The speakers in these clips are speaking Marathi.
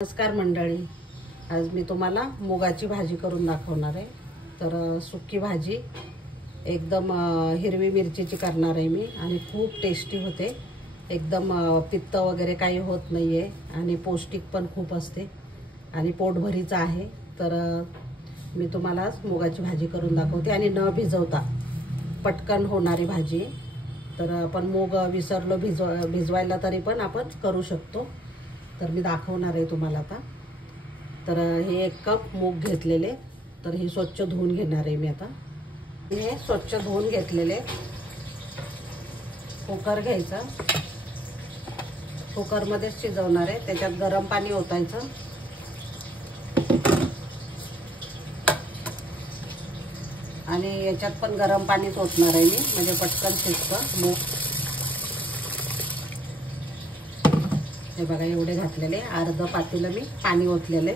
नमस्कार मंडळी, आज मी तुम्हाला मुगाची भाजी करून दाखवणार आहे। तर सुकी भाजी एकदम हिरवी मिरचीची करणार आहे मी आणि खूप टेस्टी होते। एकदम पित्त वगैरे काही होत नाहीये आणि पौष्टिक पण खूप असते आणि पोटभरीचं आहे। तर मी तुम्हाला आज मुगाची भाजी करून दाखवते आणि न भिजवता पटकन होणारी भाजी। तर आपण मूग विसरलो भिजवायला तरी पण आपण करू शकतो। तर मी दाखवणार आहे तुम्हाला आता। तर हे 1 कप मूग घेतलेले, तर हे स्वच्छ धुवून घेणार आहे मी आता। हे स्वच्छ धुवून घेतलेले कुकर घ्यायचा, कुकरमध्ये शिजवणार आहे। त्याच्यात गरम पाणी ओतायचं आणि याच्यात पण गरम पाणीच ओतणार आहे मी, म्हणजे पटकन शिजतं मूग। हे बघा एवढे घातलेले, अर्ध पातेलं मी पाणी ओतलेले,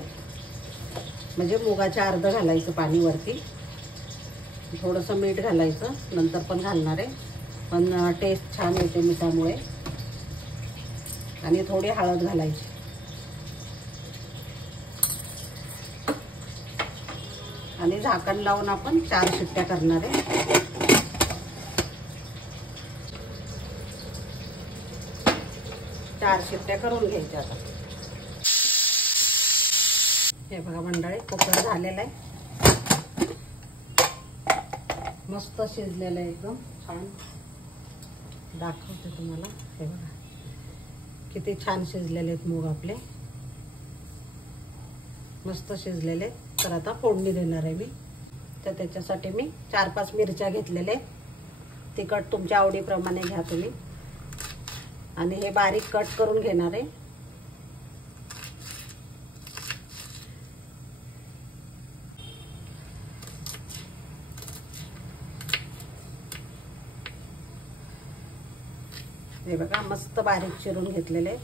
म्हणजे मुगाचे अर्ध घालायचं पाणी वरती। थोडंसं मीठ घालायचं, नंतर पण घालणार आहे, पण टेस्ट छान येते मिठामुळे। आणि थोडी हळद घालायची आणि झाकण लावून आपण 4 शिट्ट्या करणार आहे। 4 शिट्ट्या करून घ्यायच्या आता। हे बघा मंडळी, कुकर झालेला आहे, मस्त शिजलेलं आहे, एकदम छान। दाखवते तुम्हाला, हे बघा किती छान शिजलेले आहेत मूग आपले, मस्त शिजलेले। तर आता फोडणी देणार आहे मी। तर त्याच्यासाठी मी 4-5 मिरच्या घेतलेले, तिखट तुमच्या आवडीप्रमाणे घ्या तुम्ही। आणि हे बारीक कट करून घेणार आहे। हे बघा मस्त बारीक चिरून घेतलेले।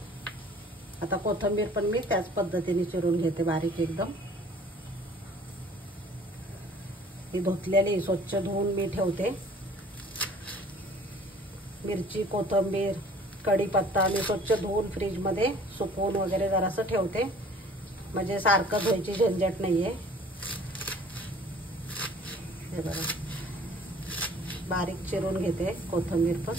आता कोथिंबीर पण मी त्याच पद्धतीने चिरून घेते, बारीक एकदम। ही धुतलेली स्वच्छ धुवून मी ठेवते। मिरची, कोथिंबीर, कढीपत्ता मी स्वच्छ धुवून फ्रीज मध्ये सुकवून वगैरे जरासं ठेवते, म्हणजे सारखं धुवायची झंझट नाहीये। हे बघा बारीक चिरून घेते कोथिंबीर पण।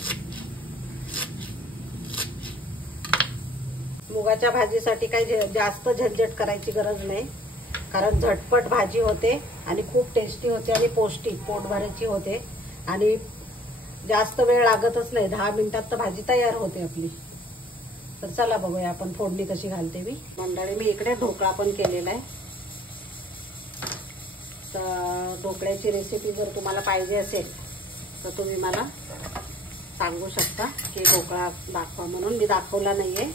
मुगाच्या भाजीसाठी काही जास्त झंझट करायची गरज नाही, कारण झटपट भाजी होते आणि खूप टेस्टी होते आणि पौष्टिक पोटभराची होते आणि जास्त वेळ लागतच नाही। 10 मिनिटात तर भाजी तयार होते आपली। तर चला बघूया आपण फोडणी कशी घालते मी। मंडळी, मी इकडे ढोकळा पण केलेला आहे। तर ढोकळ्याची रेसिपी जर तुम्हाला पाहिजे असेल तर तुम्ही मला सांगू शकता की ढोकळा दाखवा म्हणून। मी दाखवला नाहीये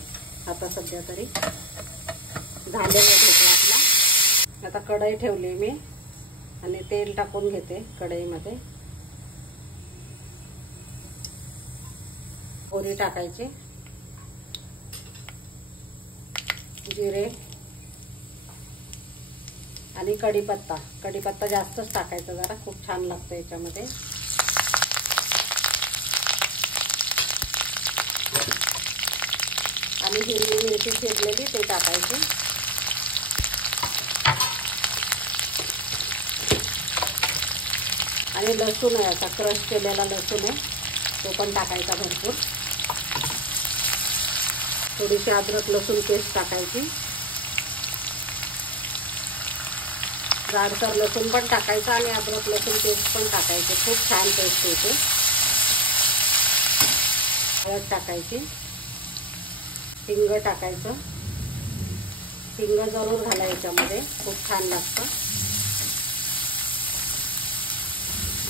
आता सध्या तरी। झालेला ढोकळा आपला। आता कढई ठेवली मी आणि तेल टाकून घेते कढईमध्ये। मोहरी टाकायची, जिरे आणि कढीपत्ता। कढीपत्ता जास्तच टाकायचा जरा, खूप छान लागतं याच्यामध्ये। आणि हिरवी मिरची चिरलेली ते टाकायची। आणि लसूण आहे, आता क्रश केलेला लसूण आहे, तो पण टाकायचा भरपूर। थोडीशी अद्रक लसूण पेस्ट टाकायची, जाडसर लसूण पण टाकायचं आणि अद्रक लसूण पेस्ट पण टाकायचे, खूप छान टेस्ट येते। हळद टाकायची, हिंग टाकायचं, हिंग जरूर घाला याच्यामध्ये, खूप छान लागतं।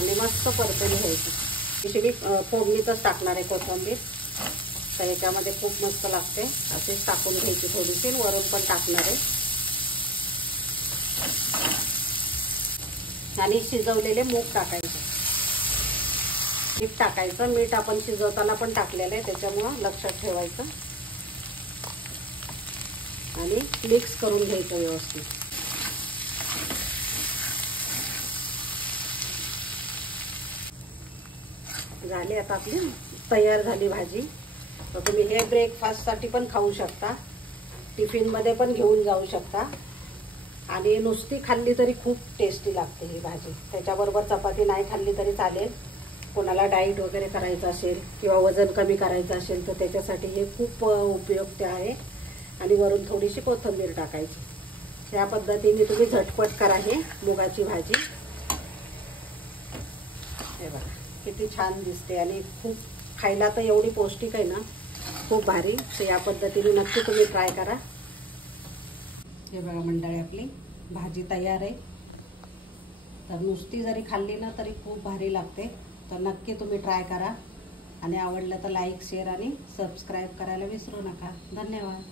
आणि मस्त परतून घ्यायची। मी फोडणीतच टाकणार आहे कोथिंबीर, तर याच्यामध्ये खूप मस्त लागते। असेच टाकून घ्यायची थोडीशी, वरून पण टाकणार आहे। आणि शिजवलेले मूग टाकायचे, मीठ टाकायचं। मीठ आपण शिजवताना पण टाकलेलं आहे, त्याच्यामुळं लक्षात ठेवायचं। आणि मिक्स करून घ्यायचं व्यवस्थित। झाली आता आपली तयार झाली भाजी। तर तुम्ही हे ब्रेकफास्ट साठी पण खाऊ शकता। टिफिनमध्ये पण घेऊन जाऊ शकता आणि नुसती खाल्ली तरी खूप टेस्टी लागते ही भाजी. त्याच्याबरोबर चपाती नाही खाल्ली तरी चालेल. कोणाला डाईट वगैरे करायचं असेल किंवा वजन कमी करायचं असेल तर त्याच्यासाठी हे खूप उपयुक्त आहे. आणि वरून थोडीशी कोथिंबीर टाकायची. या पद्धतीने तुम्ही झटपट करा हे मुगाची भाजी. हे बघा किती छान दिसते आणि खूप खायला तर एवढी पौष्टिक आहे ना, खूप भारी. तर या पद्धतीने नक्की तुम्ही ट्राय करा. हे बघा मंडळी, आपली भाजी तयार आहे. तर नुसती जरी खाल्ली ना तरी खूप भारी लागते. तर नक्की तुम्ही ट्राय करा आणि आवडलं तर लाईक, शेअर आणि सबस्क्राईब करायला विसरू नका. धन्यवाद.